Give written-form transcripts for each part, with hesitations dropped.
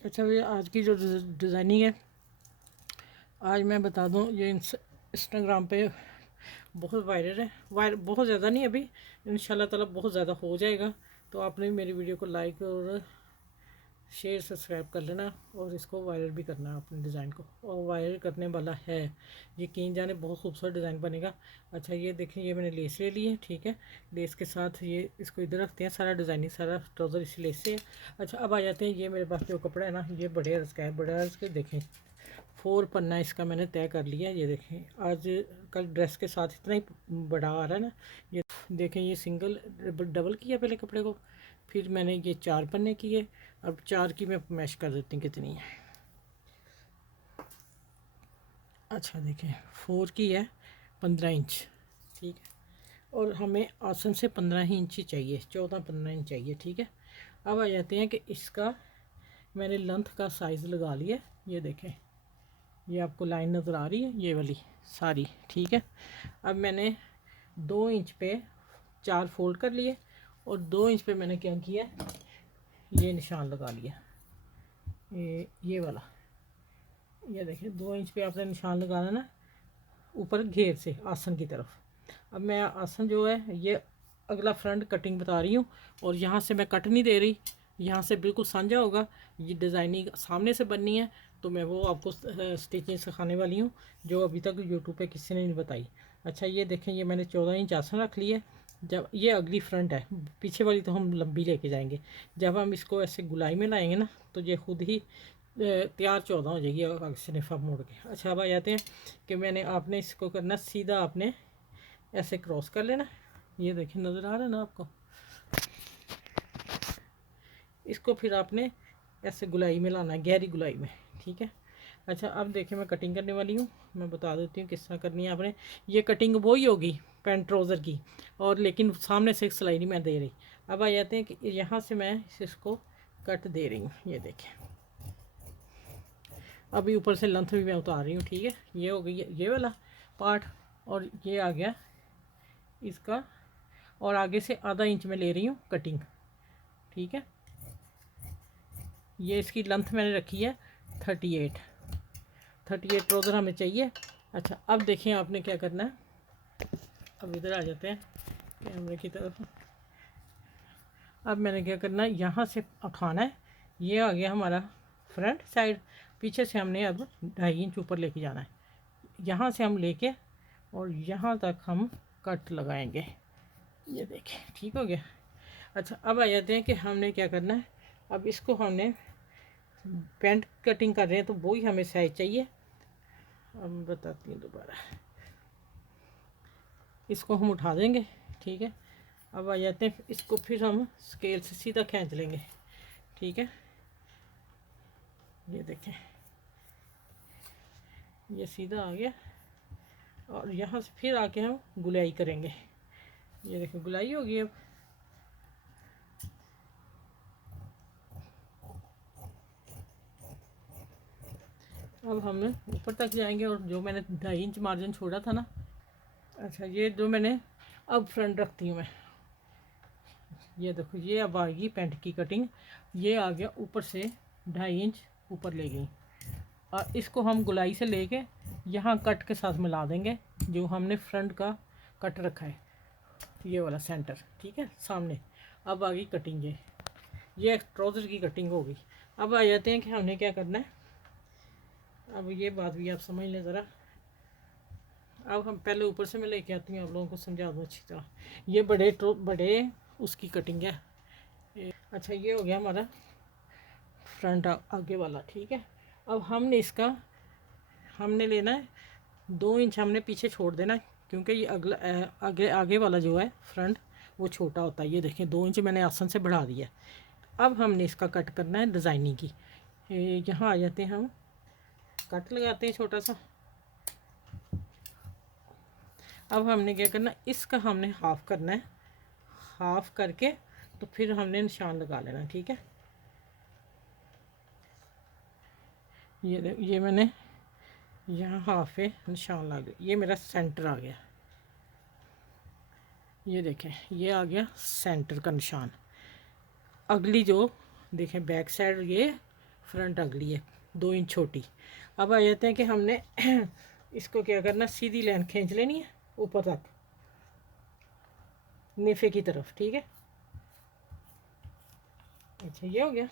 अच्छा भैया, आज की जो डिज़ाइनिंग है, आज मैं बता दूं, ये इंस्टाग्राम पे बहुत वायरल है। बहुत ज़्यादा नहीं, अभी इंशाल्लाह ताला बहुत ज़्यादा हो जाएगा। तो आपने मेरी वीडियो को लाइक और शेयर सब्सक्राइब कर लेना, और इसको वायरल भी करना अपने डिज़ाइन को, और वायरल करने वाला है, यकीन जाने बहुत खूबसूरत डिज़ाइन बनेगा। अच्छा ये देखें, ये मैंने लेस ले ली है, ठीक है। लेस के साथ ये इसको इधर रखते हैं, सारा डिज़ाइनिंग सारा ट्राउज़र इसी लेस से है। अच्छा अब आ जाते हैं, ये मेरे पास जो कपड़ा है ना, ये बड़े अर्ज़ का है। बड़े अर्ज़ के देखें, 4 पन्ना इसका मैंने तय कर लिया है। ये देखें, आज कल ड्रेस के साथ इतना ही बड़ा आ रहा है ना। ये देखें, ये सिंगल डबल किया पहले कपड़े को, फिर मैंने ये 4 पन्ने किए। अब 4 की मैं मैश कर देती हूँ कितनी है। अच्छा देखें, 4 की है 15 इंच, ठीक है। और हमें आसन से 15 ही इंच ही चाहिए, 14-15 इंच चाहिए, ठीक है। अब आ जाते हैं कि इसका मैंने लेंथ का साइज़ लगा लिया। ये देखें, ये आपको लाइन नज़र आ रही है, ये वाली सारी, ठीक है। अब मैंने 2 इंच पे 4 फोल्ड कर लिए, और 2 इंच पे मैंने क्या किया, ये निशान लगा लिया, ये वाला। ये देखिए, 2 इंच पे आपने निशान लगाना ना, ऊपर घेर से आसन की तरफ। अब मैं आसन जो है, ये अगला फ्रंट कटिंग बता रही हूँ, और यहाँ से मैं कट नहीं दे रही, यहाँ से बिल्कुल साझा होगा। ये डिज़ाइनिंग सामने से बननी है, तो मैं वो आपको स्टिचिंग सिखाने वाली हूँ, जो अभी तक यूट्यूब पे किसी ने नहीं बताई। अच्छा ये देखें, ये मैंने 14 इंच आसन रख लिया। जब ये अगली फ्रंट है, पीछे वाली तो हम लंबी लेके जाएंगे। जब हम इसको ऐसे गुलाई में लाएंगे ना, तो ये खुद ही तैयार 14 हो जाएगी आगे से निफा मोड़ के। अच्छा अब आ जाते हैं कि मैंने आपने इसको करना सीधा, आपने ऐसे क्रॉस कर लेना। ये देखिए, नज़र आ रहा है ना आपको। इसको फिर आपने ऐसे गुलाई में लाना है, गहरी गुलाई में, ठीक है। अच्छा अब देखिए, मैं कटिंग करने वाली हूँ, मैं बता देती हूँ किस तरह करनी है आपने। ये कटिंग वही होगी पैंट ट्राउज़र की, और लेकिन सामने से सिलाई नहीं मैं दे रही। अब आ जाते हैं कि यहाँ से मैं इसको कट दे रही हूँ। ये देखें, अभी ऊपर से लेंथ भी मैं उतार रही हूँ, ठीक है। ये हो गई ये वाला पार्ट, और ये आ गया इसका, और आगे से आधा इंच में ले रही हूँ कटिंग, ठीक है। ये इसकी लेंथ मैंने रखी है 38 ट्राउज़र हमें चाहिए। अच्छा अब देखें, आपने क्या करना है। अब इधर आ जाते हैं कैमरे की तरफ। अब मैंने क्या करना है, यहाँ से उठाना है। ये आ गया हमारा फ्रंट साइड, पीछे से हमने अब 2.5 इंच ऊपर लेके जाना है। यहाँ से हम लेके और यहाँ तक हम कट लगाएंगे। ये देखें, ठीक हो गया। अच्छा अब आ जाते हैं कि हमने क्या करना है। अब इसको हमने पैंट कटिंग कर रहे हैं, तो वही हमें साइज चाहिए। अब बताती हूँ दोबारा, इसको हम उठा देंगे, ठीक है। अब आ जाते हैं, इसको फिर हम स्केल से सीधा खींच लेंगे, ठीक है। ये देखें, ये सीधा आ गया, और यहाँ से फिर आके हम गुलाई करेंगे। ये देखें, गुलाई होगी। अब हम ऊपर तक जाएंगे, और जो मैंने 2.5 इंच मार्जिन छोड़ा था ना। अच्छा ये जो मैंने अब फ्रंट रखती हूँ मैं, ये देखो, ये अब आएगी पैंट की कटिंग। ये आ गया ऊपर से 2.5 इंच ऊपर ले गई, और इसको हम गुलाई से लेके यहाँ कट के साथ मिला देंगे, जो हमने फ्रंट का कट रखा है, ये वाला सेंटर, ठीक है सामने। अब आ गई कटिंग, ये ट्राउज़र की कटिंग होगी। अब आ जाते हैं कि हमने क्या करना है। अब ये बात भी आप समझ लें ज़रा। अब हम पहले ऊपर से मैं लेके आती हूँ, आप लोगों को समझा दूँ अच्छी तरह। ये बड़े उसकी कटिंग है। अच्छा ये हो गया हमारा फ्रंट आगे वाला, ठीक है। अब हमने लेना है 2 इंच, हमने पीछे छोड़ देना है, क्योंकि ये अगला आगे वाला जो है फ्रंट, वो छोटा होता है। ये देखें, 2 इंच मैंने आसन से बढ़ा दिया। अब हमने इसका कट करना है डिज़ाइनिंग की। यहाँ आ जाते हैं, हम कट लगाते हैं छोटा सा। अब हमने क्या करना, इसका हमने हाफ़ करना है, हाफ़ करके तो फिर हमने निशान लगा लेना, ठीक है। ये मैंने यहाँ हाफ पे निशान लगा दिया, ये मेरा सेंटर आ गया। ये देखें, ये आ गया सेंटर का निशान। अगली जो देखें बैक साइड, ये फ्रंट अगली है 2 इंच छोटी। अब आ जाते हैं कि हमने इसको क्या करना, सीधी लाइन खींच लेनी है ऊपर तक नेफे की तरफ, ठीक है। अच्छा ये हो गया।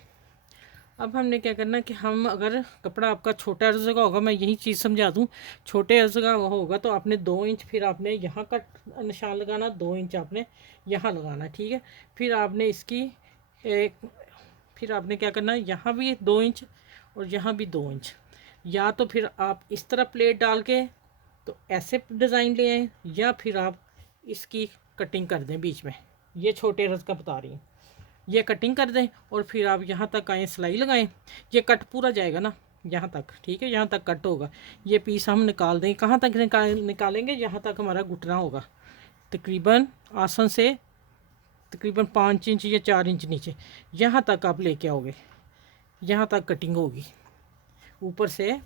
अब हमने क्या करना कि हम अगर कपड़ा आपका छोटा अर्ज का होगा, मैं यही चीज़ समझा दूँ, छोटे अर्ज का होगा तो आपने 2 इंच, फिर आपने यहाँ का निशान लगाना, 2 इंच आपने यहाँ लगाना, ठीक है। फिर आपने इसकी फिर आपने क्या करना है, यहाँ भी 2 इंच और यहाँ भी 2 इंच। या तो फिर आप इस तरह प्लेट डाल के तो ऐसे डिज़ाइन ले आएँ, या फिर आप इसकी कटिंग कर दें बीच में। ये छोटे अर्ज का बता रही हूँ, ये कटिंग कर दें और फिर आप यहाँ तक आएँ, सिलाई लगाएं। ये कट पूरा जाएगा ना यहाँ तक, ठीक है, यहाँ तक कट होगा। ये पीस हम निकाल दें, कहाँ तक निकालेंगे, यहाँ तक हमारा घुटना होगा, तकरीबन आसन से तकरीबन 5 इंच या 4 इंच नीचे, यहाँ तक आप लेके आओगे, यहाँ तक कटिंग होगी। ऊपर से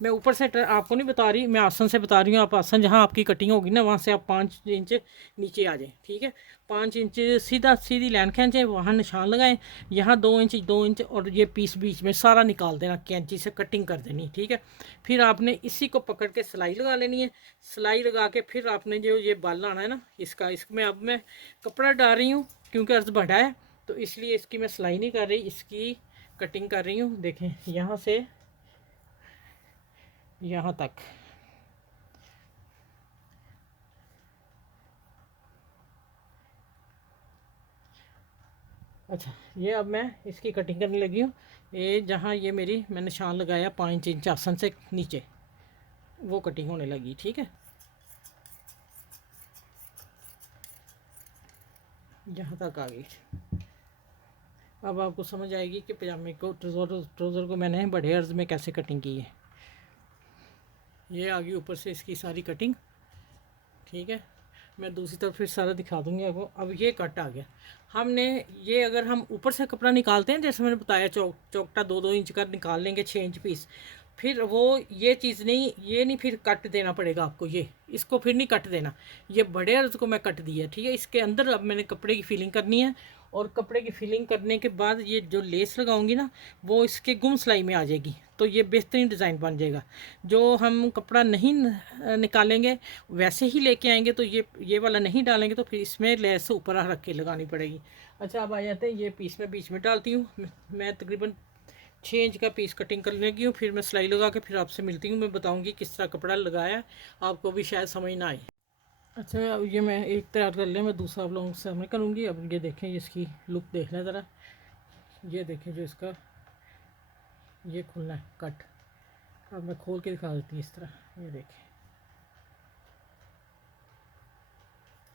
मैं ऊपर से आपको नहीं बता रही, मैं आसन से बता रही हूँ। आप आसन जहाँ आपकी कटिंग होगी ना, वहाँ से आप 5 इंच नीचे आ जाएँ, ठीक है। 5 इंच सीधी लाइन खींचें, वहाँ निशान लगाएं, यहाँ 2 इंच 2 इंच, और ये पीस बीच में सारा निकाल देना, कैंची से कटिंग कर देनी, ठीक है। फिर आपने इसी को पकड़ के सिलाई लगा लेनी है। सिलाई लगा के फिर आपने जो ये बाल आना है ना इसमें अब मैं कपड़ा डाल रही हूँ, क्योंकि अर्ज बढ़ा है तो इसलिए इसकी मैं सिलाई नहीं कर रही, इसकी कटिंग कर रही हूँ। देखें यहाँ से यहाँ तक, अच्छा ये अब मैं इसकी कटिंग करने लगी हूँ। ये जहाँ ये मेरी मैंने निशान लगाया 5 इंच आसन से नीचे, वो कटिंग होने लगी, ठीक है। यहाँ तक आ गई। अब आपको समझ आएगी कि पजामे को ट्राउज़र को मैंने बड़े अर्ज में कैसे कटिंग की है। ये आ गई ऊपर से इसकी सारी कटिंग, ठीक है। मैं दूसरी तरफ फिर सारा दिखा दूंगी आपको। अब ये कट आ गया। हमने ये अगर हम ऊपर से कपड़ा निकालते हैं, जैसे मैंने बताया चौकटा 2-2 इंच का निकाल लेंगे 6 इंच पीस, फिर वो ये चीज़ नहीं, ये नहीं फिर कट देना पड़ेगा आपको, ये इसको फिर नहीं कट देना। ये बड़े अर्ज को मैं कट दिया, ठीक है। इसके अंदर अब मैंने कपड़े की फिलिंग करनी है, और कपड़े की फिलिंग करने के बाद ये जो लेस लगाऊंगी ना, वो इसके गुम सिलाई में आ जाएगी, तो ये बेहतरीन डिज़ाइन बन जाएगा। जो हम कपड़ा नहीं निकालेंगे वैसे ही लेके आएंगे, तो ये वाला नहीं डालेंगे, तो फिर इसमें लेस ऊपर रख के लगानी पड़ेगी। अच्छा अब आ जाते हैं, ये पीस मैं बीच में डालती हूँ। मैं तकरीबन 6 इंच का पीस कटिंग कर लेगी हूँ, फिर मैं सिलाई लगा के फिर आपसे मिलती हूँ। मैं बताऊँगी किस तरह कपड़ा लगाया, आपको भी शायद समझ ना आए। अच्छा अब ये मैं एक तैयार कर लिया, मैं दूसरा आप लोगों से मैं करूँगी। अब ये देखें, इसकी लुक देख लें ज़रा। ये देखें जो इसका ये खुलना है कट, अब मैं खोल के दिखा देती हूँ इस तरह, ये देखें।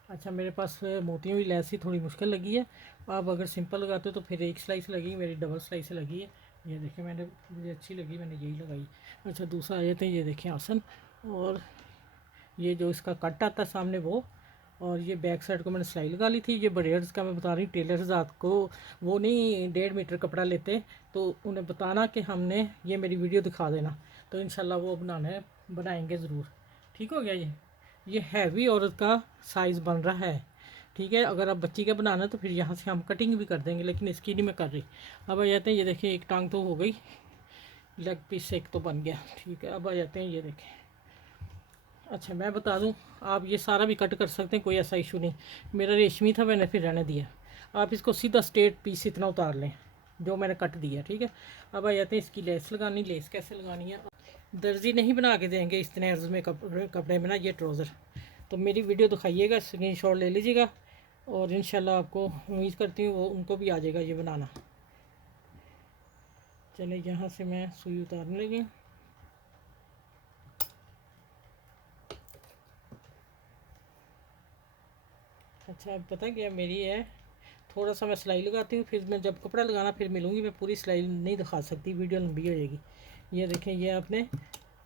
अच्छा मेरे पास मोतियों की लैस ही थोड़ी मुश्किल लगी है। आप अगर सिंपल लगाते हो तो फिर एक सिलाई से लगी, मेरी डबल सिलाई से लगी है। ये देखें, मुझे अच्छी लगी, मैंने यही लगाई। अच्छा दूसरा आ जाते हैं, ये देखें आसन, और ये जो इसका कट आता है सामने वो, और ये बैक साइड को मैंने सिलाई लगा ली थी। ये बड़े अर्ज का मैं बता रही हूँ, टेलर्स आपको वो नहीं 1.5 मीटर कपड़ा लेते, तो उन्हें बताना कि हमने ये मेरी वीडियो दिखा देना, तो इंशाल्लाह वो बनाएंगे ज़रूर। ठीक हो गया। ये हैवी औरत का साइज़ बन रहा है, ठीक है। अगर आप बच्ची का बनाना है तो फिर यहाँ से हम कटिंग भी कर देंगे, लेकिन इसकी नहीं मैं कर रही। अब आ जाते हैं, ये देखें एक टांग तो हो गई, लेग पीस एक तो बन गया, ठीक है। अब आ जाते हैं, ये देखें। अच्छा मैं बता दूं, आप ये सारा भी कट कर सकते हैं, कोई ऐसा इशू नहीं। मेरा रेशमी था, मैंने फिर रहने दिया। आप इसको सीधा स्ट्रेट पीस इतना उतार लें जो मैंने कट दिया, ठीक है। अब आ जाते हैं इसकी लेस लगानी। लेस कैसे लगानी है, दर्जी नहीं बना के देंगे इतने अर्ज में कपड़े में ना, ये ट्राउज़र। तो मेरी वीडियो दिखाइएगा, स्क्रीनशॉट ले लीजिएगा, और इंशाल्लाह आपको उम्मीद करती हूँ वो उनको भी आ जाएगा ये बनाना। चले यहाँ से मैं सुई उतारने लगी। अच्छा अब पता क्या मेरी है, थोड़ा सा मैं सिलाई लगाती हूँ, फिर मैं जब कपड़ा लगाना फिर मिलूँगी। मैं पूरी सिलाई नहीं दिखा सकती, वीडियो लंबी हो जाएगी। ये देखें, ये आपने,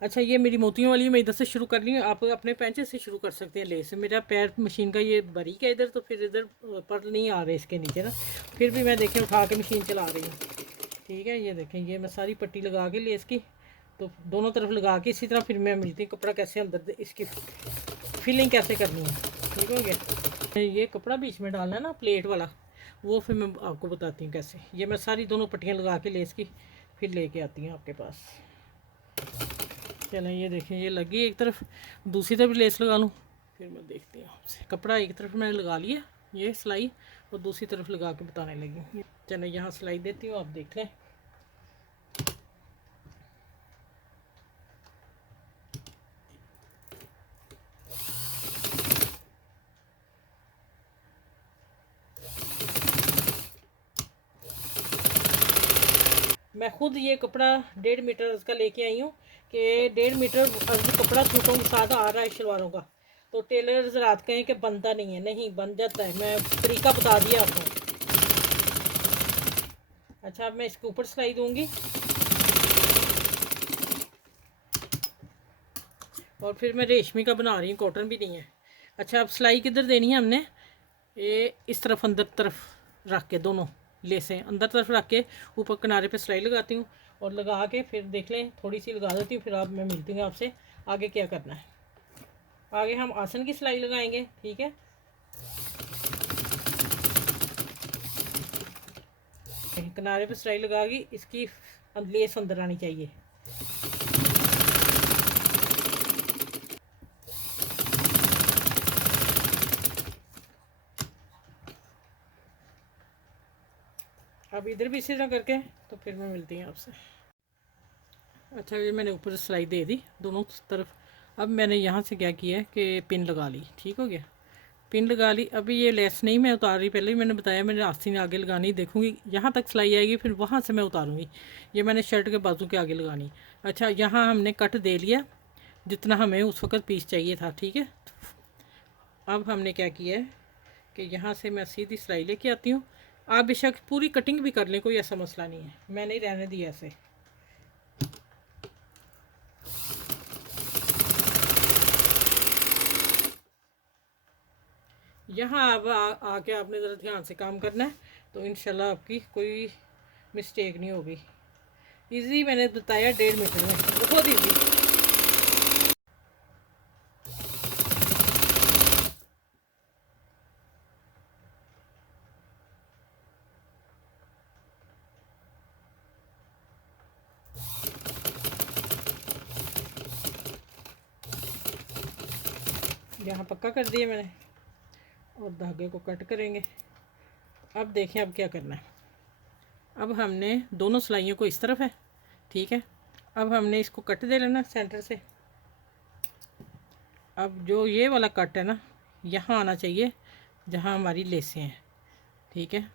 अच्छा ये मेरी मोतियों वाली मैं इधर से शुरू कर रही हूँ, आप अपने पैंचे से शुरू कर सकते हैं लेस। मेरा पैर मशीन का ये बारीक है इधर, तो फिर इधर पर नहीं आ रहे इसके नीचे ना, फिर भी मैं देखें उठा के मशीन चला रही हूँ, ठीक है। ये देखें, ये मैं सारी पट्टी लगा के लेस की, तो दोनों तरफ लगा के इसी तरह फिर मैं मिलती हूँ कपड़ा कैसे अंदर इसकी फिलिंग कैसे करनी है। ठीक हो गया। ये कपड़ा बीच में डालना है ना प्लेट वाला, वो फिर मैं आपको बताती हूँ कैसे। ये मैं सारी दोनों पट्टियाँ लगा के लेस की फिर लेके आती हूँ आपके पास। चलें, ये देखें ये लगी एक तरफ, दूसरी तरफ भी लेस लगा लूँ, फिर मैं देखती हूँ आपसे। कपड़ा एक तरफ मैंने लगा लिया, ये सिलाई, और दूसरी तरफ लगा के बताने लगी। चलें यहाँ सिलाई देती हूँ, आप देख लें। मैं खुद ये कपड़ा 1.5 मीटर का लेके आई हूँ कि 1.5 मीटर कपड़ा सूटों के साथ आ रहा है शलवारों का। तो टेलर रात कहें कि बनता नहीं है, नहीं बन जाता है। मैं तरीका बता दिया आपको। अच्छा, अब मैं इसके ऊपर सिलाई दूंगी और फिर मैं रेशमी का बना रही हूँ, कॉटन भी नहीं है। अच्छा, अब सिलाई किधर देनी है हमने, ये इस तरफ अंदर तरफ रख के दोनों लेसें अंदर तरफ रख के ऊपर किनारे पे सिलाई लगाती हूँ और लगा के फिर देख लें, थोड़ी सी लगा देती हूँ। फिर आप मैं मिलती हूँ आपसे आगे क्या करना है। आगे हम आसन की सिलाई लगाएंगे, ठीक है। किनारे पे सिलाई लगागी, इसकी लेस अंदर आनी चाहिए। अब इधर भी इसी तरह करके तो फिर मैं मिलती हूँ आपसे। अच्छा, ये मैंने ऊपर सिलाई दे दी दोनों तरफ। अब मैंने यहाँ से क्या किया है कि पिन लगा ली, ठीक हो गया। पिन लगा ली। अभी ये लेस नहीं मैं उतार रही, पहले ही मैंने बताया मैंने आस्तीन आगे लगानी, देखूंगी यहाँ तक सिलाई आएगी फिर वहाँ से मैं उतारूंगी। ये मैंने शर्ट के बाजू के आगे लगानी। अच्छा, यहाँ हमने कट दे लिया जितना हमें उस वक़्त पीस चाहिए था, ठीक है। अब हमने क्या किया है कि यहाँ से मैं सीधी सिलाई लेके आती हूँ। आप बेशक पूरी कटिंग भी कर लें, कोई ऐसा मसला नहीं है, मैं नहीं रहने दिया ऐसे। यहाँ अब आके आपने ज़रा ध्यान से काम करना है तो इंशाल्लाह आपकी कोई मिस्टेक नहीं होगी। इजी मैंने बताया 1.5 मीटर में, बहुत इजी। यहाँ पक्का कर दिया मैंने और धागे को कट करेंगे। अब देखें अब क्या करना है। अब हमने दोनों सिलाइयों को इस तरफ है, ठीक है। अब हमने इसको कट दे लेना सेंटर से। अब जो ये वाला कट है ना, यहाँ आना चाहिए जहाँ हमारी लेसें हैं, ठीक है।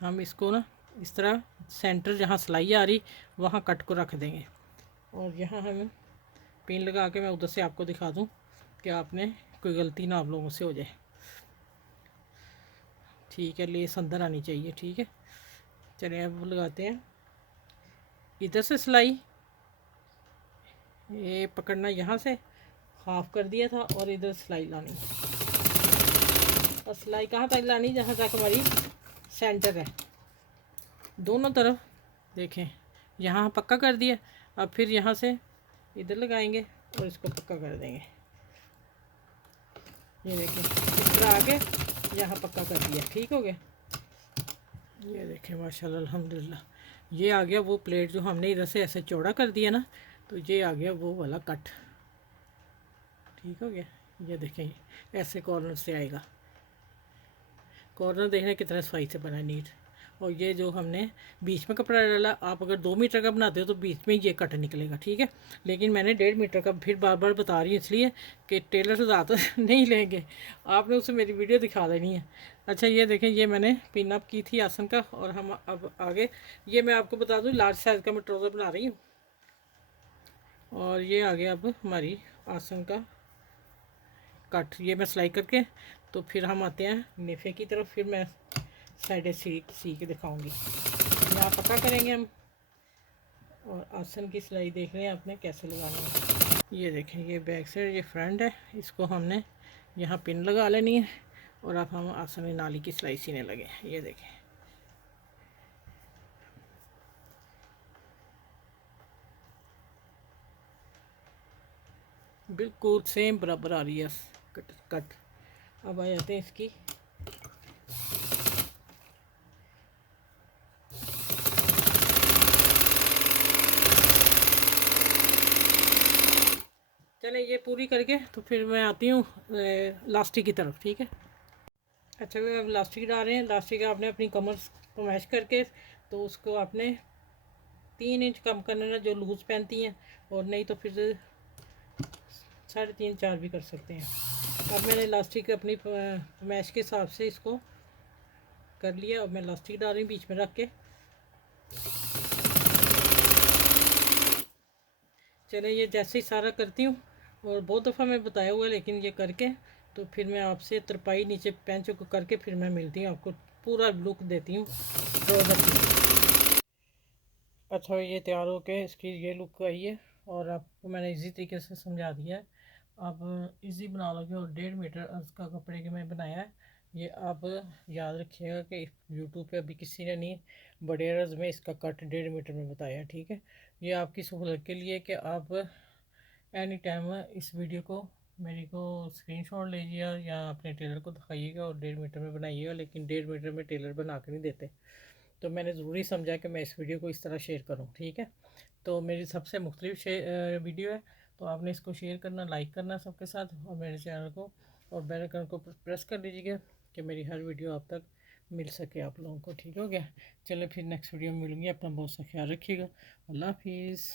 हम इसको ना इस तरह सेंटर जहाँ सिलाई आ रही वहाँ कट को रख देंगे और यहाँ हम पिन लगा के मैं उधर से आपको दिखा दूँ कि आपने कोई गलती ना आप लोगों से हो जाए, ठीक है। लेस अंदर आनी चाहिए, ठीक है। चलिए अब लगाते हैं। इधर से सिलाई ये पकड़ना, यहाँ से हाफ कर दिया था और इधर सिलाई लानी, और सिलाई कहाँ तक लानी, जहाँ तक हमारी सेंटर है। दोनों तरफ देखें, यहाँ पक्का कर दिया। अब फिर यहाँ से इधर लगाएंगे और इसको पक्का कर देंगे। ये देखें इस तरह आके यहाँ पक्का कर दिया, ठीक हो गया। ये देखें माशाल्लाह अल्हम्दुलिल्लाह, ये आ गया वो प्लेट जो हमने इधर से ऐसे चौड़ा कर दिया ना, तो ये आ गया वो वाला कट, ठीक हो गया। ये देखें ऐसे कॉर्नर से आएगा, कॉर्नर देखने कितना सफाई से बना नीट। और ये जो हमने बीच में कपड़ा डाला, आप अगर 2 मीटर का बनाते हो तो बीच में ये कट निकलेगा, ठीक है। लेकिन मैंने 1.5 मीटर का फिर बार बार बता रही हूँ इसलिए कि टेलर से ज़्यादा नहीं लेंगे, आपने उसे मेरी वीडियो दिखा देनी है। अच्छा, ये देखें ये मैंने पिन अप की थी आसन का, और हम अब आगे ये मैं आपको बता दूँ लार्ज साइज़ का मैं ट्राउज़र बना रही हूँ। और ये आ गया अब हमारी आसन का कट, ये मैं सिलाई करके तो फिर हम आते हैं नेफे की तरफ। फिर मैं साइडें सी के दिखाऊंगी। यहाँ पक्का करेंगे हम, और आसन की सिलाई देख रहे हैं आपने कैसे लगाना है। ये देखें ये बैक साइड, ये फ्रंट है, इसको हमने यहाँ पिन लगा लेनी है और अब हम आसन की नाली की सिलाई सीने लगे। ये देखें बिल्कुल सेम बराबर आ रही है कट। अब आ जाते हैं इसकी मैंने ये पूरी करके तो फिर मैं आती हूँ लास्टिक की तरफ, ठीक है। अच्छा, अब लास्टिक डाल रहे हैं। लास्टिक आपने अपनी कमर को मैश करके तो उसको आपने 3 इंच कम करना है, जो लूज़ पहनती हैं, और नहीं तो फिर 3.5 4 भी कर सकते हैं। अब मैंने लास्टिक अपनी मैश के हिसाब से इसको कर लिया। अब मैं लास्टिक डाल रही हूँ बीच में रख के। चले, ये जैसे ही सारा करती हूँ, और बहुत दफ़ा मैं बताया हुआ है, लेकिन ये करके तो फिर मैं आपसे तरपाई नीचे पेंचों को करके फिर मैं मिलती हूँ, आपको पूरा लुक देती हूँ प्रोडक्ट। अच्छा, ये तैयार हो के इसकी ये लुक आई है, और आपको मैंने इजी तरीके से समझा दिया है। आप इजी बना लोगे, और 1.5 मीटर अर्ज का कपड़े के मैं बनाया है। ये आप याद रखिएगा कि यूट्यूब पे अभी किसी ने नहीं बड़े अर्ज में इसका कट 1.5 मीटर में बताया है, ठीक है। ये आपकी सहूलत के लिए कि आप एनी टाइम इस वीडियो को मेरे को स्क्रीनशॉट लीजिएगा या अपने टेलर को दिखाइएगा और 1.5 मीटर में बनाइएगा। लेकिन 1.5 मीटर में टेलर बना के नहीं देते, तो मैंने ज़रूरी समझा कि मैं इस वीडियो को इस तरह शेयर करूं, ठीक है। तो मेरी सबसे मुख्तलिफ वीडियो है, तो आपने इसको शेयर करना, लाइक करना सबके साथ, और मेरे चैनल को और बेल आइकन को प्रेस कर लीजिएगा कि मेरी हर वीडियो आप तक मिल सके आप लोगों को, ठीक हो गया। चलो फिर नेक्स्ट वीडियो में मिलूँगी। अपना बहुत सा ख्याल रखिएगा। अल्लाह हाफिज़।